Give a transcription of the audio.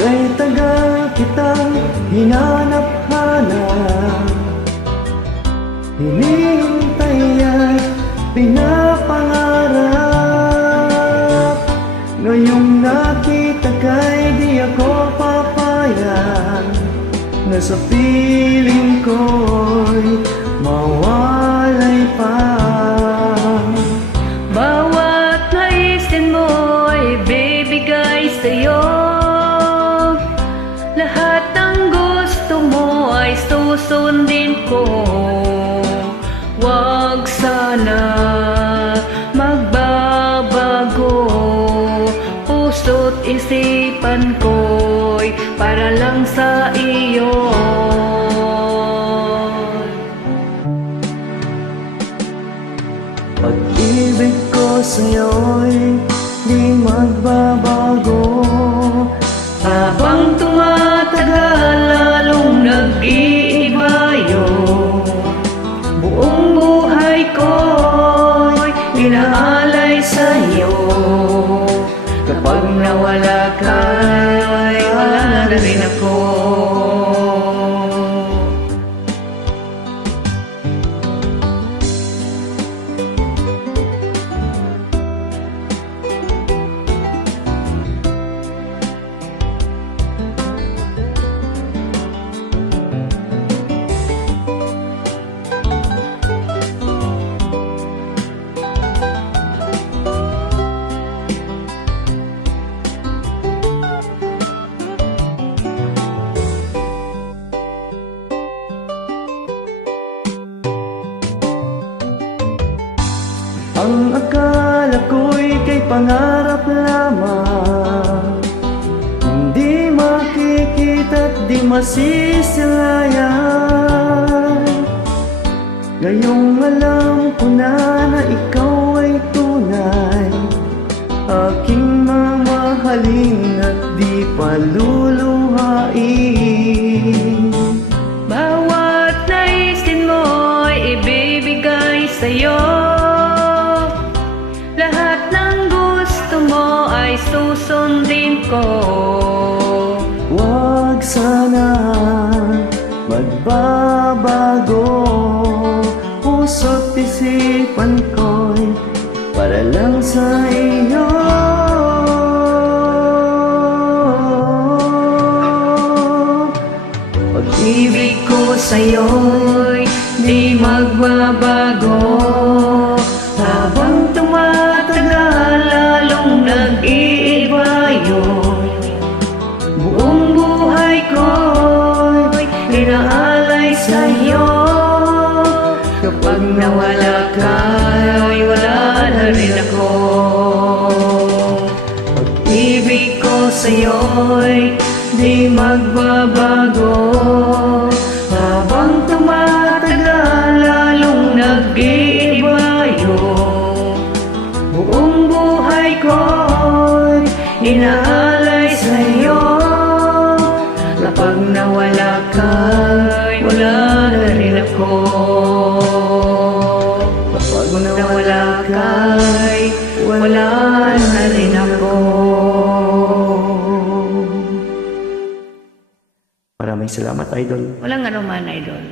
Kay tagal kitang hinanap-hanap, hinihintay at pinapangarap. Ngayong nakita ka'y di ako papayag na sa piling ko'y mawalay pa. Bawat naisin mo'y ibibigay sa'yo. Lahat ng gusto mo ay susundin ko. Wag sana magbabago, puso't isipan ko'y para lang sa iyo. Pag-ibig ko sa'yo'y di magbabago. Habang tumatagal, lalong nag-iiba yun. Buong buhay ko'y inaalay sa'yo. Kapag nawala ka, ay wala na rin ako. Ang akala ko'y kay pangarap lamang, hindi makikita't di masisilayan. Ngayong alam ko na ikaw ay tunay, aking mamahalin at di paluluhain. Bawat naisin mo'y ibibigay sa'yo. Lahat ng gusto mo ay susundin ko. Wag sana magbabago, puso't isipan ko'y para lang sa iyo. Pag-ibig ko sa'yo'y di magbabago. Habang tumatagal, lalong nag-iiba yun. Buong buhay ko'y inaalay sa'yo. Kapag nawala ka, ay wala na rin ako. Pag-ibig ko sa'yo'y di magbabago. Habang tumatagal, lalong nag-iiba yun. Buong buhay ko'y inaalay sa'yo. Kapag nawala ka, ay wala na rin ako. Kapag nawala ka, ay wala na rin ako. Maraming salamat, Idol. Walang anuman, idol.